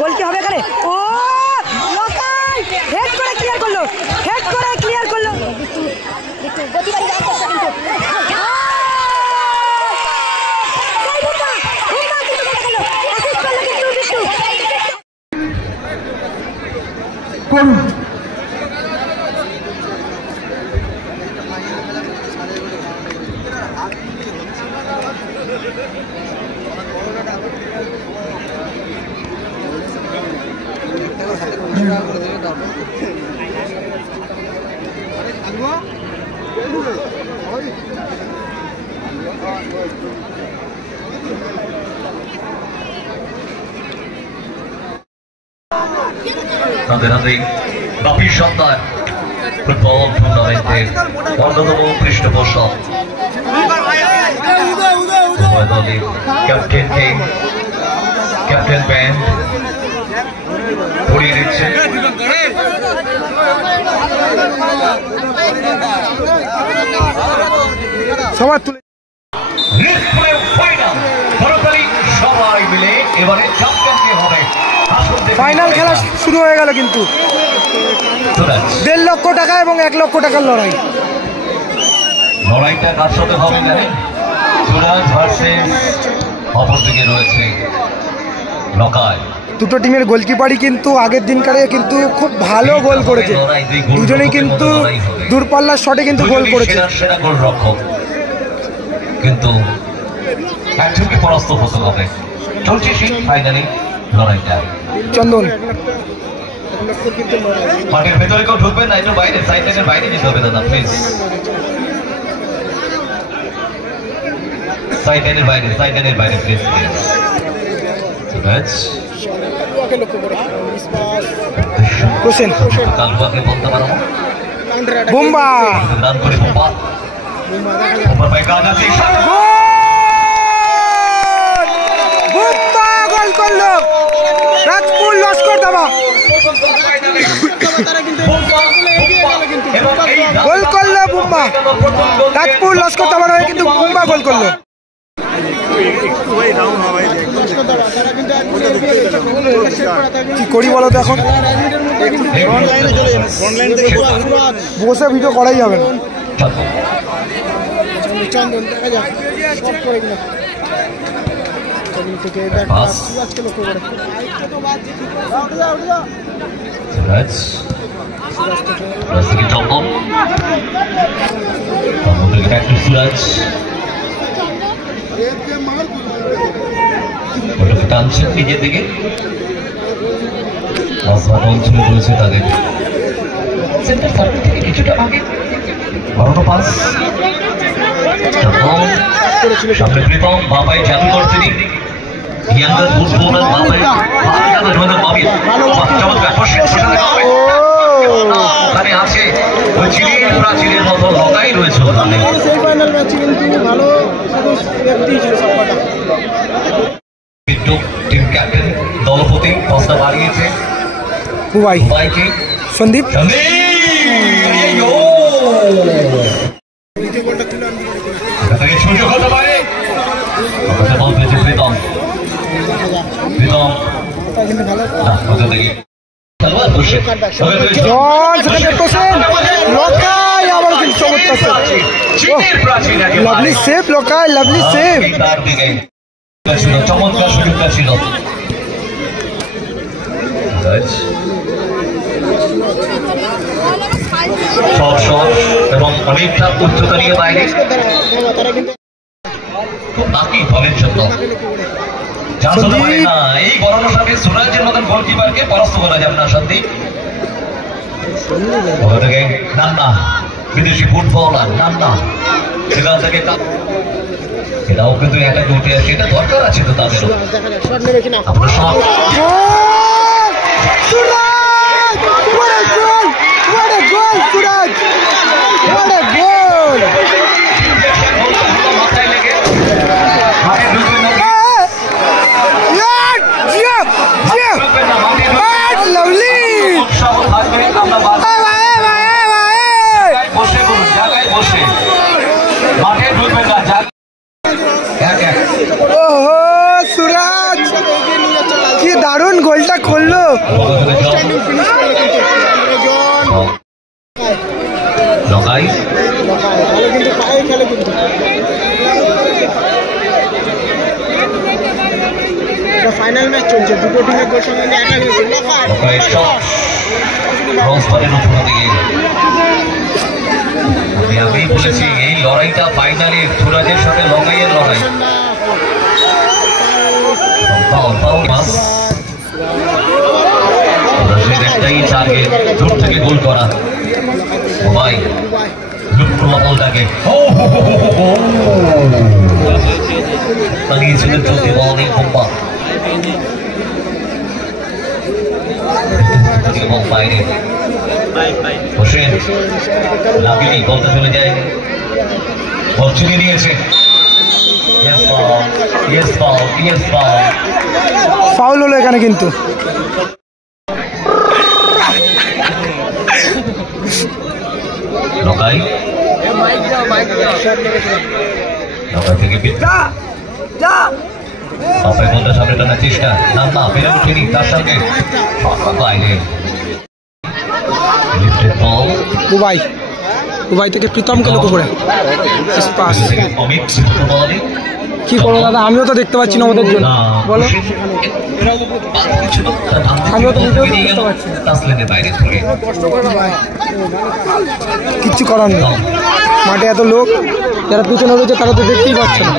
গোল কি হবে এখানে? ও লোকাল হেড করে ক্লিয়ার করলো, হেড করে ক্লিয়ার করলো। তাদের হাতে বাপির সন্তান ফুটবল টুর্নামেন্টের অন্যতম পৃষ্ঠপোষক উভয় দলের ক্যাপ্টেনকে ক্যাপ্টেন ব্যান্ড পড়িয়ে দিচ্ছেন। সবার তুলে সবাই মিলে এবারে চ্যাম্পিয়নকে হবে। ফাইনাল খেলা শুরু হয়ে গেল, কিন্তু 1.5 লক্ষ টাকা এবং 1 লক্ষ টাকার লড়াই। লড়াইটা কার সাথে হবে জানেন? সুরাজ ভার্সেস অপরদিকে রয়েছে লকাই। দুটো টিমের গোলকিপারই কিন্তু আগের দিনকারে কিন্তু খুব ভালো গোল করেছে, দুজনেই কিন্তু দূরপাল্লার শটে কিন্তু গোল করেছে। সেরা গোলরক্ষক, কিন্তু একজনকে পরাস্ত হতে হবে। চলছে সেই ফাইনালি লড়াইটা। চন্দন মাঠের ভেতরে কেউ ঢুকবেন না, একটু বাইরে সাইড লাইনের বাইরে যেতে হবে দাদা, প্লিজ। সাইড লাইনের বাইরে প্লিজ। কালুয়াকে বলতে পারো বুম্বা রান করে বুম্বা বুম্বার ভাই কাজ আছে। বুম্বা গোল করলো, রাজপুর লস্কর দাবা গোল করলো। বুম্বা রাজপুর লস্কর দাবার হয়ে কিন্তু বুম্বা গোল করলো। কি করি বলো তো, এখন বসে ভিডিও করাই যাবে না। সুরাজ টানছেন নিজের দিকে, অঞ্চলে রয়েছে তাদের সেন্টার সার্কেল থেকে কিছুটা আগে। বড় পাস সামনে প্রীতম বাবাই জাদু করছেন। ইয়াঙ্গার ফুটবলার বাবাই ওখানে আছে ওই চিলির প্রাচীরের মতো লগাই রয়েছে ওখানে। টিম ক্যাপ্টেন দলপতি টসটা বাড়িয়েছে বুবাইকে। সন্দীপ সুযোগ হতে পারে, বল পেয়েছে Pritam. Pritam lovely save, local lovely save. চমৎকার সুযোগটা ছিল। সব এবং অনেকটা উচ্চতা নিয়ে বাইরে খুব বাকি দলের জন্য। এই গরমের সাথে সুরাজের মতন গোলকিপারকে পরাস্ত করা যাবে না। সত্যি নান্না বিদেশি ফুটবলার নান্না সেখান থেকে এটাও কিন্তু একাকে উঠে আসে, এটা দরকার আছে তো তাদেরও। আপনার সব মাথায় লেগে বসে মাঠে ঢুকবে না। সুরাজ কি দারুণ গোলটা করলো। লকাই ফাইনাল ম্যাচ চলছে, দুটো টিমের গোল সঙ্গে দেখা গেছে। লকাই শট ক্রসবারের উপর দিয়ে। আমি বলেছি এই লড়াইটা ফাইনালে সুরাজের সাথে লকাইয়ের লড়াই। একটাই টার্গেট, দূর থেকে গোল করা। ভাই লুক করলো বলটাকে, লাগিয়েছিলেন চলতি বল নেই কম্পা এবং বাইরে হোসেন লাগেনি, বলতে চলে যায়, বল চুরিয়ে নিয়েছে। ফাউল হলো এখানে কিন্তু। লকাই থেকে বাপের বলটা সামনে টানার চেষ্টা, নাম না পেরে উঠেনি, তার সঙ্গে বাইরে দুবাই থেকে প্রীতমকে লক্ষ্য করে অমিত কি করবো দাদা, আমিও তো দেখতে পাচ্ছি না ওদের জন্য, বলো আমিও তো বুঝতে পারছি কিচ্ছু করার নেই। মাঠে এত লোক, যারা পিছনে রয়েছে তারা তো দেখতেই পাচ্ছে না।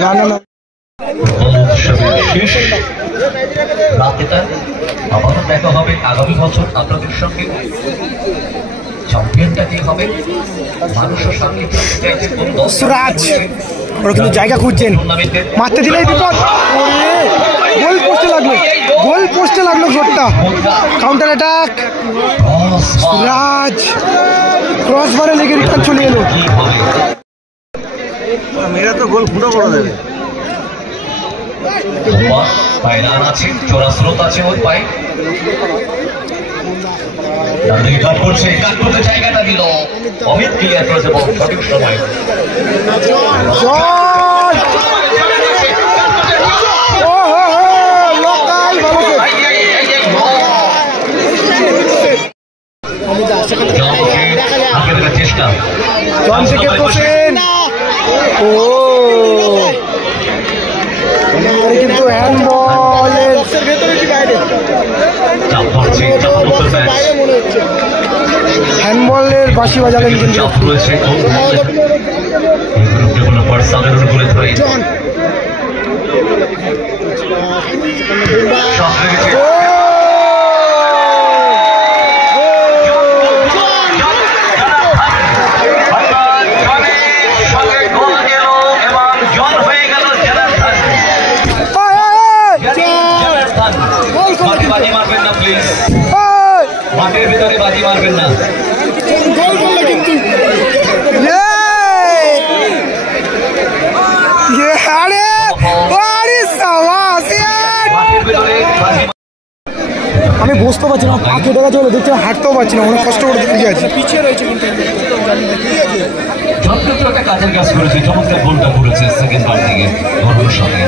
না রাতেটা আবারও দেখা হবে আগামী বছর আপনাদের সঙ্গে। চ্যাম্পিয়নটা কি হবে মানুষের সামনে সুরাজ ওরা কিন্তু জায়গা খুঁজছেন, মারতে দিলেই বিপদ। গোল পোস্টে লাগলো, গোল পোস্টে লাগলো শটটা, কাউন্টার অ্যাটাক। সুরাজ ক্রস বারে লেগে রিটার্ন চলে এলো। মেয়েরা তো গোল ফুটো করে দেবে। পায়ে রান আছে, চোরা স্রোত আছে ওর পায়ে, কাট করছে, কাট করতে জায়গাটা দিল অমিত, ক্লিয়ার করেছে বল সঠিক সময়। চেষ্টা কিন্তু হ্যান্ডবলের বাঁশি বাজালেন কিন্তু। বাজি মারবেন না প্লিজ, মাঠের ভিতরে বাজি মারবেন না। আমি বুঝতে পারছি না, পা কেটে গেছে বলে দেখতে হাঁটতেও পারছি না, অনেক কষ্ট করে দেখতে যাচ্ছি। পিছিয়ে রয়েছে কিন্তু একটা কাজের কাজ করেছে, চমৎকার গোলটা করেছে সেকেন্ড বার থেকে ধর্মের সঙ্গে।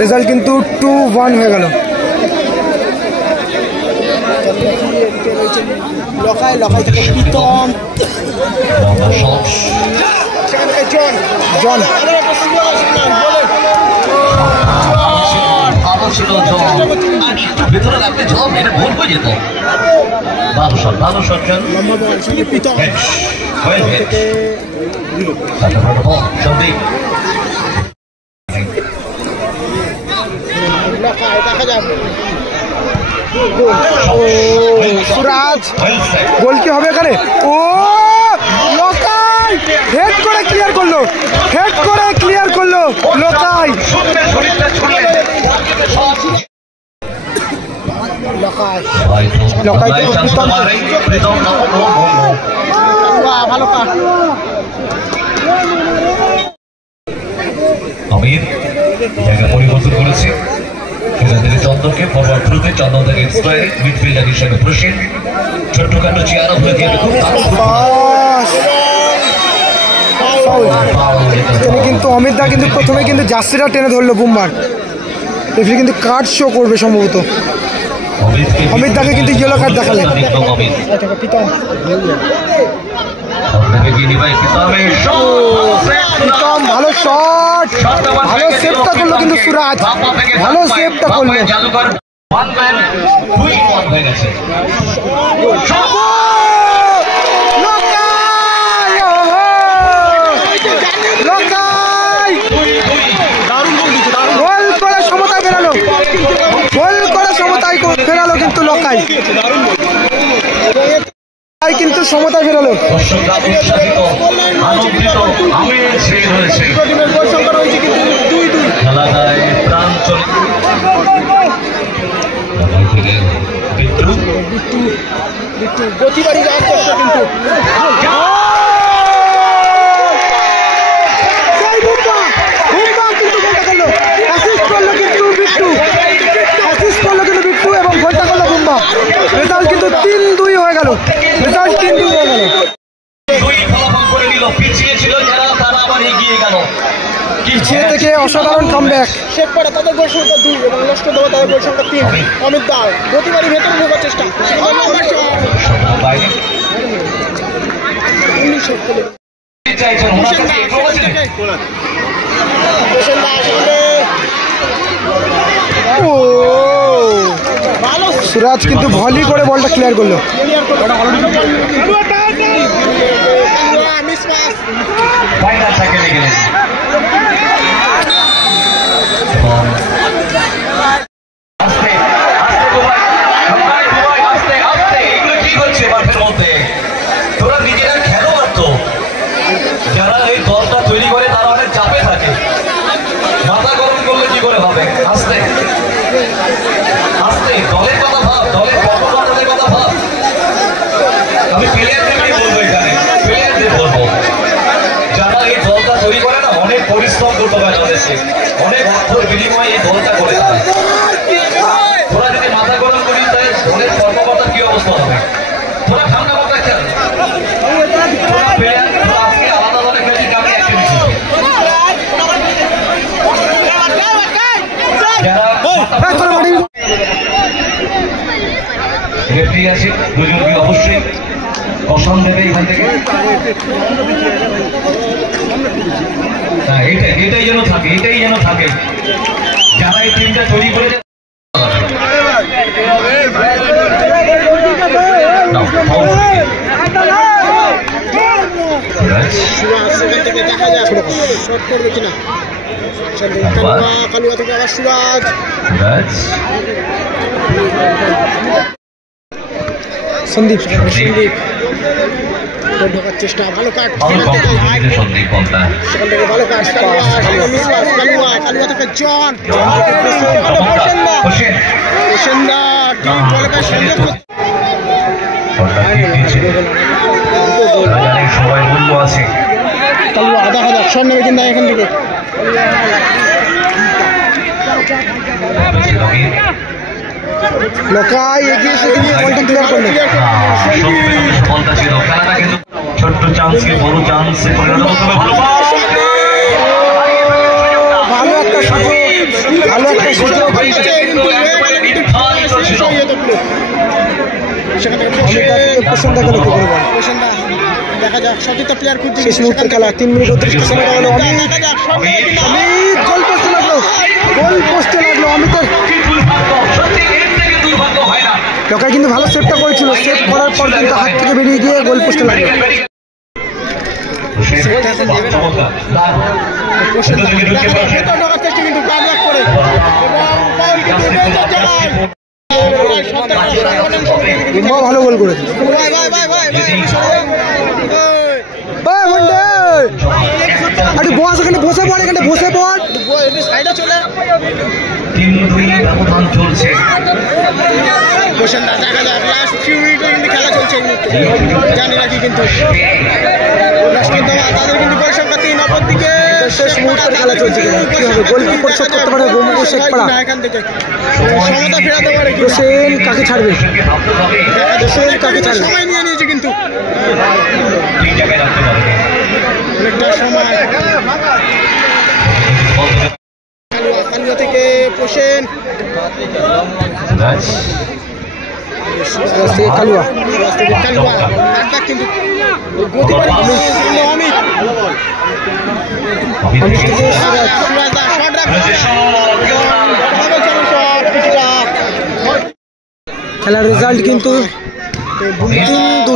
রেজাল্ট কিন্তু 2-1 হয়ে গেল। লকাই থেকে প্রীতম, জন ভেতরে লাগতে জল এটা ভুল হয়ে যেত। ভালো শট, ভালো শট। সুরাজ গোল কি হবে এখানে? ও লকাই হেড করে ক্লিয়ার করলো, হেড করে ক্লিয়ার করলো লকাই। লকাই ভালো কাজ। আমির জায়গা পরিবর্তন করেছে। সেখান থেকে চন্দনকে ফরওয়ার্ড থ্রুতে, চন্দন থেকে স্কোয়ারে মিডফিল্ডার হিসেবে প্রসেন ছোট্টখাটো চেয়ার আপ হয়ে গেলে খুব দারুণ এখানে কিন্তু অমিত দা কিন্তু প্রথমে কিন্তু জার্সিটা টেনে ধরলো বুমবার। রেফারি কিন্তু কার্ড শো করবে সম্ভবত। অমিত দাকে কিন্তু ইয়েলো কার্ড দেখালেন। প্রীতম ভালো শট, ভালো সেভটা করলো কিন্তু সুরাজ, ভালো সেভটা করলো। গোল করে সমতায় বেরালো, গোল করে সমতায় ফেরালো কিন্তু লকাই, কিন্তু সমতায় বেরোলো। গতিবাড়ি যাওয়ার চেষ্টা কিন্তু এবং গোলটা করলো বুম্বা। রেজাল্ট কিন্তু 3-2 হয়ে গেল, রেজাল্ট 3-2 হয়ে গেল। পিছিয়ে থেকে অসাধারণ কামব্যাক। শেখ পাড়া তাদের গোল সংখ্যা 2 এবং নষ্ট দেওয়া তাদের গোল সংখ্যা 3। অমিত দাও গতিবাড়ি ভেতরে ঢোকার চেষ্টা, সুরাজ কিন্তু ভলি করে বলটা ক্লিয়ার করলো। তোরা নিজেরা খেলো পারতো, যারা এই দলটা তৈরি করে তারা অনেক চাপে থাকে, মাথা গরম করলে কি করে হবে? আস্তে আস্তে দলের কথা ভাব, দলের কর্মকর্তাদের কথা ভাব। আমি প্লেয়ারদেরই বলবো, এখানে প্লেয়ারদের বলবো, যারা এই দলটা তৈরি করে না, অনেক পরিশ্রম করতে হয় তাদেরকে, অনেক অর্থের বিনিময়ে এই দলটা করে দেয়। তোরা যদি মাথা গরম করি তাই দলের কর্মকর্তার কি অবস্থা হবে? তোরা ঠান্ডা মাথা খেল, তোরা প্লেয়ার, তোরা আজকে আলাদা দলে খেলছি, আমি অ্যাক্টিভিটি রেফারি আছে দুজনকে অবশ্যই কসম দেবে এখান থেকে। হ্যাঁ, এটাই যেন থাকে, এটাই যেন থাকে, যারা এই টিমটা তৈরি করেছে। সেখান থেকে দেখা যাক শট করবে কিনা। কালুয়া থেকে আবার সুরাজ, সন্দীপ ঢোকার চেষ্টা, ভালো কাট সন্দীপ পন্থা, সেখান থেকে ভালো কাট, কালুয়া থেকে জন, সবাই মূল্য আছে। কালুয়া আধা হাজার শট নেবে কিন্তু এখান থেকে। লোকাই এগিয়ে এসে কিন্তু বলটা ক্লিয়ার করলো। বলটা ছিল খেলাটা কিন্তু ছোট্ট চান্সকে বড় চান্সে পরিণত করতে হবে। ভালো একটা সুযোগ, ভালো একটা সুযোগ। সেখান থেকে প্রসন্ন গেল কি করে বল। দেখা যাক সতীর্থ প্লেয়ার খুঁজছে শেষ মুহূর্তের খেলা, 3 মিনিট 32 সেকেন্ড হলো। অমিত গোল পোস্টে লাগলো, গোল পোস্টে লাগলো অমিতের। লোকাই কিন্তু ভালো সেভটা করেছিল, সেভ করার পর কিন্তু হাত থেকে বেরিয়ে গিয়ে গোল পোস্টে লাগলো। ভালো গোল করেছে। বস এখানে বসে পড়, এখানে বসে পড়, সাইডে চলে 3-2 ব্যবধান চলছে। দেখা যাক লাস্ট ফিউ মিনিটে কিন্তু খেলা চলছে, জানি নাকি কিন্তু তাদের কিন্তু গোল সংখ্যা 3। অপরদিকে শেষ মুহূর্তের খেলা চলছে কিনা কি হবে গোল কি পরিশোধ করতে পারে গোমুখ শেখপাড়া না এখান থেকে সমতা ফেরাতে পারে কি হোসেন কাকে ছাড়বে হোসেন কাকে ছাড়বে সময় নিয়ে নিয়েছে কিন্তু ঠিক জায়গায় রাখতে পারবে অনেকটা সময় কালুয়া থেকে হোসেন কালুয়া কালুয়া আটটা কিন্তু গতিবাড়ি অমিত অমিত থেকে সুরাজ দা শট খেলার রেজাল্ট কিন্তু 3-2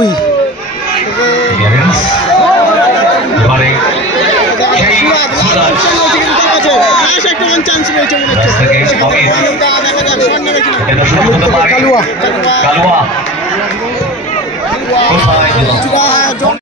চান্স রয়েছে মনে হচ্ছে কালুয়া কালুয়া